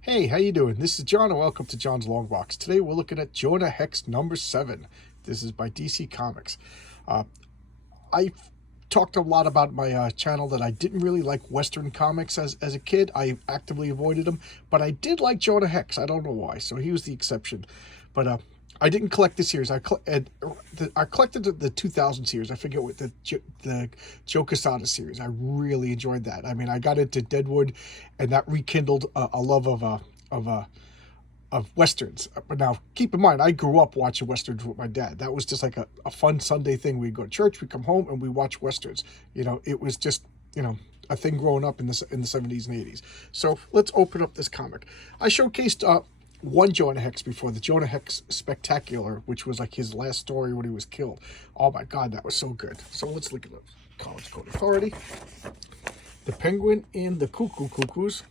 Hey, how you doing? This is John, and welcome to John's Long Box. Today we're looking at Jonah Hex number 7. This is by DC Comics. I talked a lot about my channel that I didn't really like Western comics as a kid. I actively avoided them, but I did like Jonah Hex. I don't know why, so he was the exception. But I didn't collect the series. I collected the 2000 series. I forget what the Joe Quesada series. I really enjoyed that. I mean, I got into Deadwood, and that rekindled a love of westerns. But now, keep in mind, I grew up watching westerns with my dad. That was just like a fun Sunday thing. We'd go to church, we'd come home, and we watch westerns. You know, it was just a thing growing up in the 70s and 80s. So let's open up this comic. I showcased one Jonah Hex before, the Jonah Hex Spectacular, which was like his last story when he was killed. Oh my God, that was so good. So let's look at the College Code Authority, the Penguin and the Cuckoos.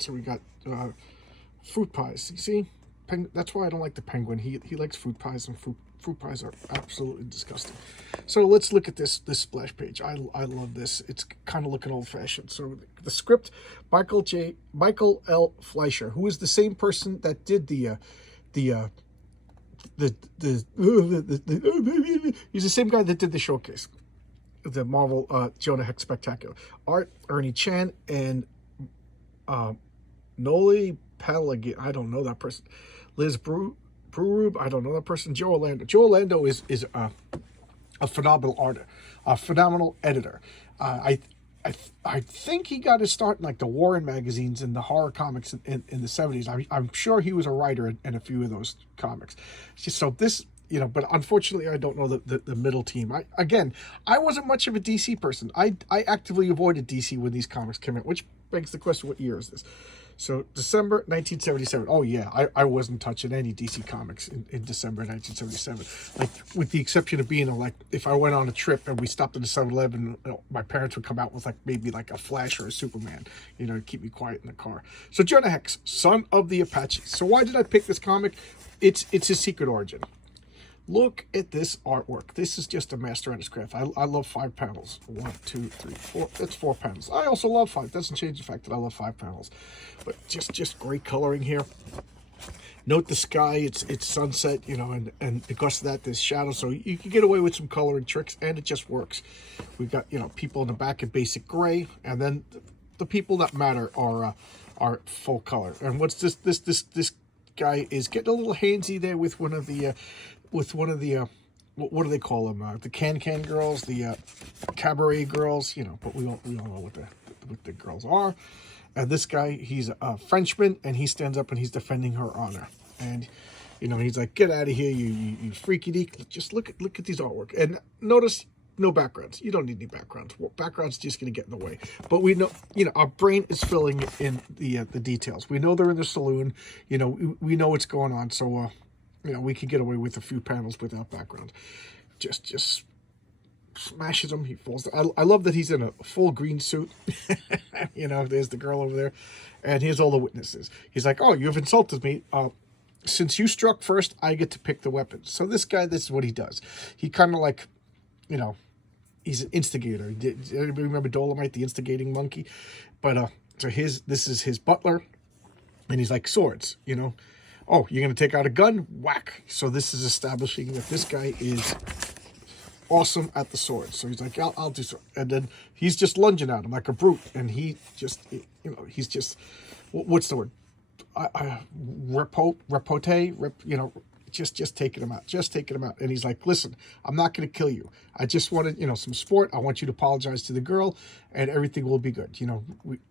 So we got fruit pies. You see, that's why I don't like the Penguin. He likes fruit pies, and fruit pies are absolutely disgusting. So let's look at this splash page. I love this. It's kind of looking old fashioned. So the script, Michael L. Fleischer, who is the same person that did he's the same guy that did the showcase, the Marvel Jonah Hex Spectacular. Art, Ernie Chan, and Noli Pelagian, I don't know that person. Liz Brurub, I don't know that person. Joe Orlando. Joe Orlando is a phenomenal artist, a phenomenal editor. I think he got his start in like the Warren magazines and the horror comics in the 70s. I'm sure he was a writer in a few of those comics. So this, but unfortunately I don't know the middle team. I wasn't much of a DC person. I actively avoided DC when these comics came out, which begs the question, what year is this? So December 1977. Oh yeah, I wasn't touching any DC comics in December 1977. Like, with the exception of being if I went on a trip and we stopped at a 7-Eleven, my parents would come out with maybe a Flash or a Superman, to keep me quiet in the car. So Jonah Hex, Son of the Apaches. So why did I pick this comic? It's his secret origin. Look at this artwork. This is just a master artist craft. I love 5 panels. 1, 2, 3, 4. That's 4 panels. I also love 5. Doesn't change the fact that I love 5 panels. But just great coloring here. Note the sky. It's sunset, and because of that, there's shadows. So you can get away with some coloring tricks, and it just works. We've got, people in the back in basic gray, and then the people that matter are full color. And what's this guy is getting a little handsy there with one of the what do they call them? The can girls, the cabaret girls, but we all know what the girls are. And this guy, he's a Frenchman, and he stands up and he's defending her honor. And he's like, "Get out of here, you freaky deek!" Just look at these artwork, and notice no backgrounds. You don't need any backgrounds. Well, backgrounds just going to get in the way. But we know, our brain is filling in the details. We know they're in the saloon. We know what's going on. So we can get away with a few panels without background. Just smashes him. He falls. I love that he's in a full green suit. There's the girl over there. And here's all the witnesses. He's like, "Oh, you've insulted me. Since you struck first, I get to pick the weapons." So this guy, this is what he does. He kind of he's an instigator. Did anybody remember Dolomite, the instigating monkey? But so this is his butler. And he's like, "Swords, Oh, you're going to take out a gun? Whack." So this is establishing that this guy is awesome at the sword. So he's like, I'll do so. And then he's just lunging at him like a brute. And he just, he's just, what's the word? Just taking him out. Just taking him out. And he's like, "Listen, I'm not going to kill you. I just wanted, some sport. I want you to apologize to the girl, and everything will be good.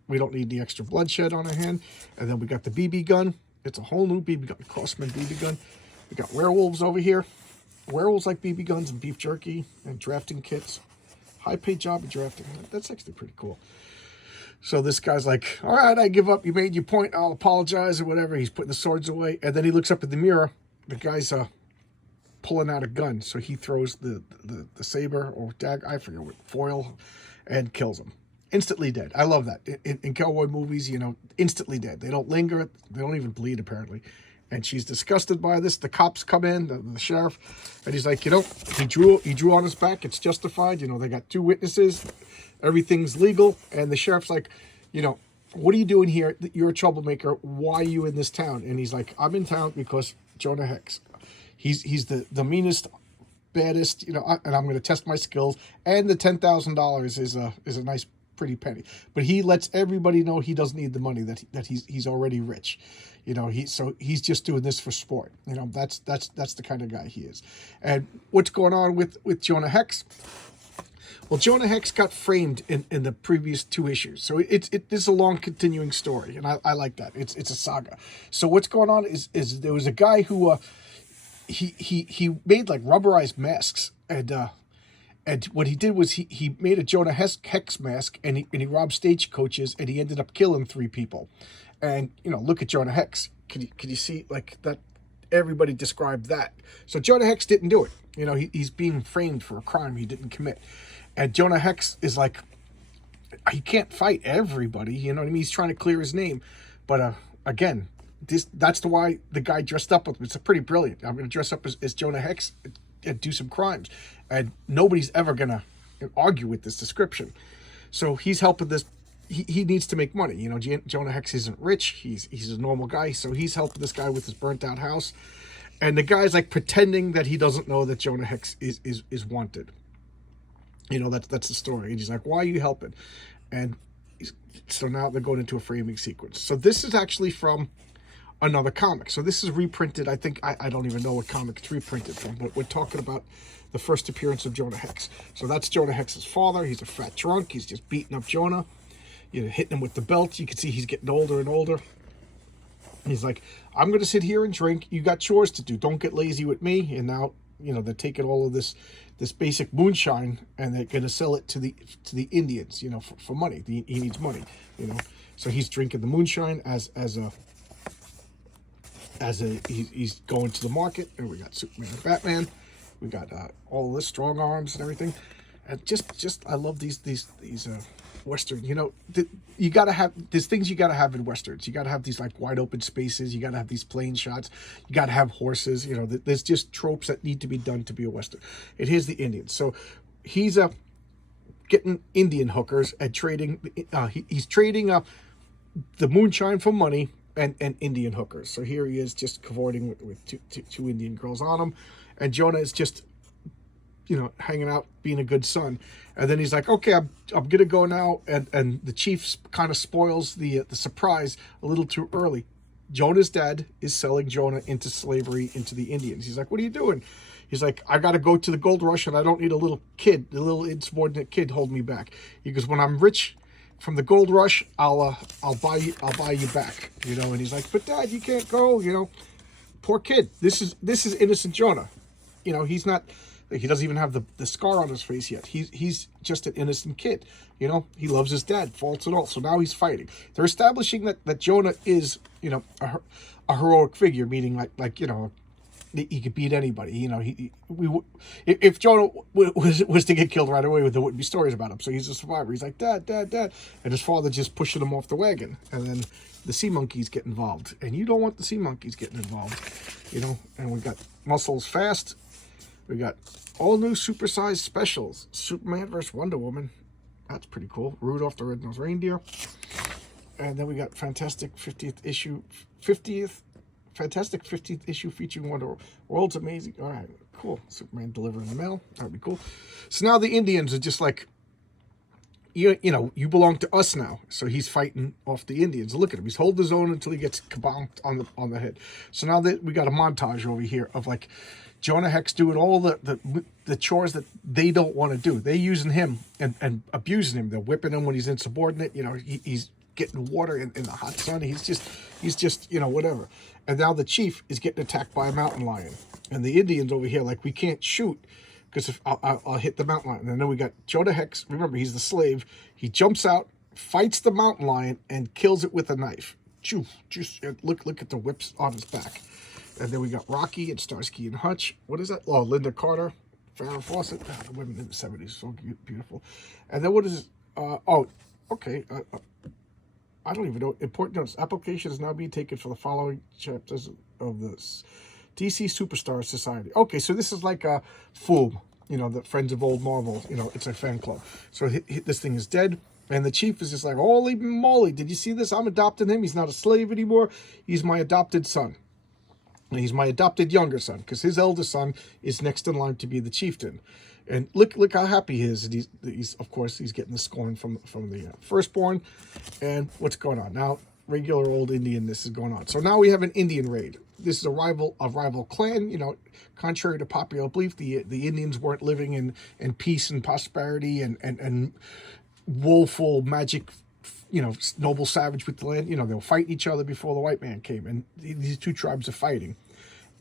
We don't need the extra bloodshed on our hand." And then we got the BB gun. It's a whole new BB gun, Crossman BB gun. We got werewolves over here. Werewolves like BB guns and beef jerky and drafting kits. High-paid job of drafting. That's actually pretty cool. So this guy's like, "All right, I give up. You made your point. I'll apologize," or whatever. He's putting the swords away. And then he looks up at the mirror. The guy's pulling out a gun. So he throws the saber or dagger, I forget what, foil, and kills him. Instantly dead. I love that. In cowboy movies, instantly dead. They don't linger. They don't even bleed, apparently. And she's disgusted by this. The cops come in, the sheriff, and he's like, he drew on his back. It's justified. They got 2 witnesses. Everything's legal. And the sheriff's like, what are you doing here? You're a troublemaker. Why are you in this town? And he's like, I'm in town because Jonah Hex. He's the meanest, baddest, and I'm going to test my skills. And the $10,000 is a nice, pretty penny. But he lets everybody know he doesn't need the money, that he's already rich. He's just doing this for sport. That's the kind of guy he is. And what's going on with Jonah Hex? Well, Jonah Hex got framed in the previous 2 issues. So this is a long continuing story, and I like that. It's a saga. So what's going on is there was a guy who he made like rubberized masks, and what he did was he made a Jonah Hex mask, and he robbed stagecoaches, and he ended up killing 3 people. And look at Jonah Hex. Can you see like that? Everybody described that. So Jonah Hex didn't do it. He's being framed for a crime he didn't commit. And Jonah Hex is like, he can't fight everybody. You know what I mean? He's trying to clear his name, but again, that's why the guy dressed up with him. It's pretty brilliant. I'm going to dress up as Jonah Hex and do some crimes, and nobody's ever going to argue with this description. So he's helping this. He needs to make money. Jonah Hex isn't rich. He's a normal guy, so he's helping this guy with his burnt out house, and the guy's like pretending that he doesn't know that Jonah Hex is wanted. That's the story. And he's like, why are you helping? And so now they're going into a framing sequence. So this is actually from another comic. So this is reprinted. I think, I don't even know what comic it's reprinted from, but we're talking about the first appearance of Jonah Hex. So that's Jonah Hex's father. He's a fat drunk. He's just beating up Jonah, hitting him with the belt. You can see he's getting older and older. He's like, I'm going to sit here and drink. You got chores to do. Don't get lazy with me. And now, they're taking all of this basic moonshine, and they're going to sell it to the Indians, for money. He needs money, So he's drinking the moonshine he's going to the market. And we got Superman and Batman. We got all this strong arms and everything. And just I love these Western, you got to have, there's things you got to have in Westerns. You got to have these like wide open spaces. You got to have these plane shots. You got to have horses. There's just tropes that need to be done to be a Western. And here's the Indians. So he's getting Indian hookers and trading. He's trading the moonshine for money and Indian hookers. So here he is just cavorting with two Indian girls on him. And Jonah is just, hanging out, being a good son. And then he's like, okay, I'm gonna go now. And the chief kind of spoils the surprise a little too early. Jonah's dad is selling Jonah into slavery, into the Indians. He's like, what are you doing? He's like, I gotta go to the gold rush, and I don't need a little insubordinate kid holding me back. He goes, when I'm rich from the gold rush, I'll buy you back. And he's like, but Dad, you can't go. Poor kid. This is innocent Jonah. He's not. He doesn't even have the scar on his face yet. He's just an innocent kid. He loves his dad, faults and all. So now he's fighting. They're establishing that Jonah is, a heroic figure, meaning like he could beat anybody. If Jonah was to get killed right away, there wouldn't be stories about him. So he's a survivor. He's like, Dad, and his father just pushing him off the wagon, and then the sea monkeys get involved, and you don't want the sea monkeys getting involved, And we got Muscles Fast. We got all new supersized specials. Superman vs. Wonder Woman. That's pretty cool. Rudolph the Red-Nosed Reindeer. And then we got Fantastic 50th issue featuring Wonder Woman. World's Amazing. All right, cool. Superman delivering the mail. That would be cool. So now the Indians are just like, you belong to us now. So he's fighting off the Indians. Look at him. He's holding his own until he gets kabonked on the head. So now that we got a montage over here of like Jonah Hex doing all the chores that they don't want to do. They're using him and abusing him. They're whipping him when he's insubordinate. He's getting water in the hot sun. He's just whatever. And now the chief is getting attacked by a mountain lion. And the Indians over here, like, we can't shoot because if I'll hit the mountain lion. And then we got Jonah Hex. Remember, he's the slave. He jumps out, fights the mountain lion, and kills it with a knife. Just look at the whips on his back. And then we got Rocky and Starsky and Hutch. What is that? Oh, Linda Carter, Farrah Fawcett. The women in the 70s, so beautiful. And then what is it? Okay. I don't even know. Important notes. Application is now being taken for the following chapters of this DC Superstar Society. Okay, so this is like a FOOM, the Friends of Old Marvel. It's a fan club. So this thing is dead. And the chief is just like, holy moly, did you see this? I'm adopting him. He's not a slave anymore. He's my adopted son. And he's my adopted younger son, because his eldest son is next in line to be the chieftain. And look how happy he is. And he's of course, he's getting the scorn from the firstborn. And what's going on? Now, regular old Indian, this is going on. So now we have an Indian raid. This is a rival clan. You know, contrary to popular belief, the Indians weren't living in peace and prosperity and woeful magic, you know, noble savage with the land. You know, they were fighting each other before the white man came. And these two tribes are fighting.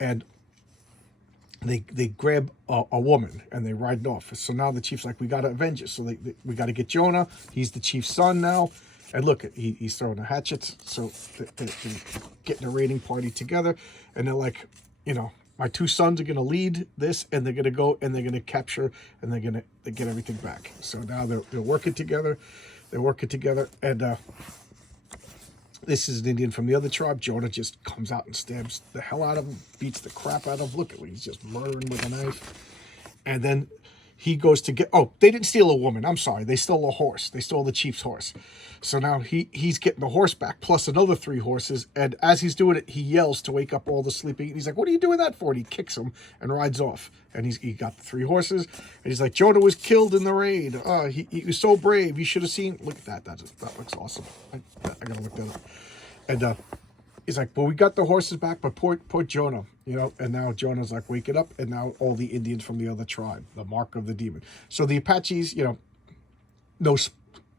And they grab a woman and they ride off. So now the chief's like, we got to avenge it. So we got to get Jonah. He's the chief's son now. And look, he's throwing a hatchet. So they're getting a raiding party together. And they're like, you know, my two sons are going to lead this, and they're going to go and they're going to capture, and they're going to get everything back. So now they're working together. They're working together. And this is an Indian from the other tribe. Jonah just comes out and stabs the hell out of him, beats the crap out of him. Look at him. He's just murdering with a knife. And then he goes to get... Oh, they didn't steal a woman. I'm sorry. They stole a horse. They stole the chief's horse. So now he's getting the horse back, plus another 3 horses. And as he's doing it, he yells to wake up all the sleeping. And he's like, what are you doing that for? And he kicks him and rides off. And he got the 3 horses. And he's like, Jonah was killed in the raid. He was so brave. You should have seen... Look at that. That looks awesome. I got to look that up. And he's like, well, we got the horses back, but poor Jonah, you know. And now Jonah's like waking up, and now all the Indians from the other tribe, the mark of the demon. So the Apaches, you know, no,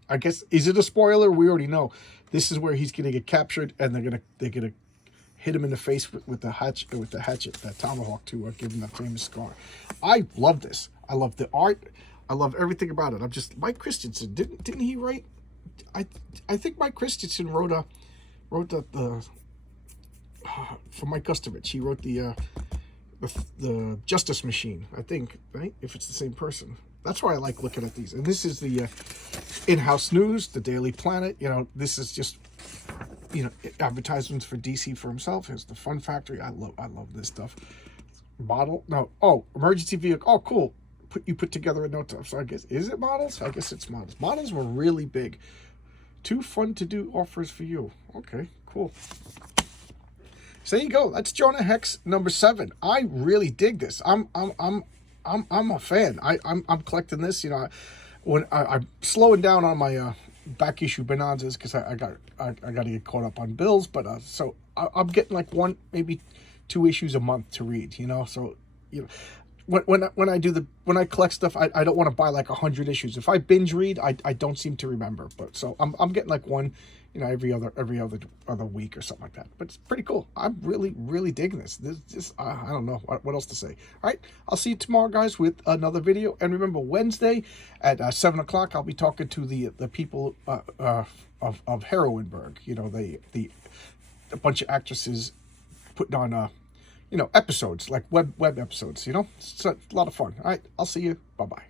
I guess, is it a spoiler? We already know. This is where he's going to get captured, and they're gonna hit him in the face with the hatchet, that tomahawk, to give him that famous scar. I love this. I love the art. I love everything about it. I'm just... Mike Christensen, didn't he write? I think Mike Christensen wrote the for Mike Gustovich. He wrote the Justice Machine, I think, right? If it's the same person. That's why I like looking at these. And this is the in-house news, the Daily Planet. You know, this is just, you know, advertisements for DC for himself. Here's the Fun Factory. I love this stuff. Model? No. Oh, emergency vehicle. Oh, cool. You put together in no time. So I guess, is it models? I guess it's models. Models were really big. 2 fun to do offers for you. Okay, cool. So there you go. That's Jonah Hex number 7. I really dig this. I'm a fan. I'm collecting this. You know, when I'm slowing down on my back issue bonanzas, because I got to get caught up on bills. But so I'm getting like 1, maybe 2 issues a month to read. You know, so you know. When I collect stuff, I don't want to buy like 100 issues. If I binge read, I don't seem to remember. But so I'm getting like 1, you know, every other week or something like that. But it's pretty cool. I'm really digging this. This I don't know what else to say. All right, I'll see you tomorrow, guys, with another video. And remember, Wednesday at 7 o'clock, I'll be talking to the people of Heroinberg. You know, a bunch of actresses putting on you know, episodes, like web episodes, you know? It's a lot of fun. All right, I'll see you. Bye-bye.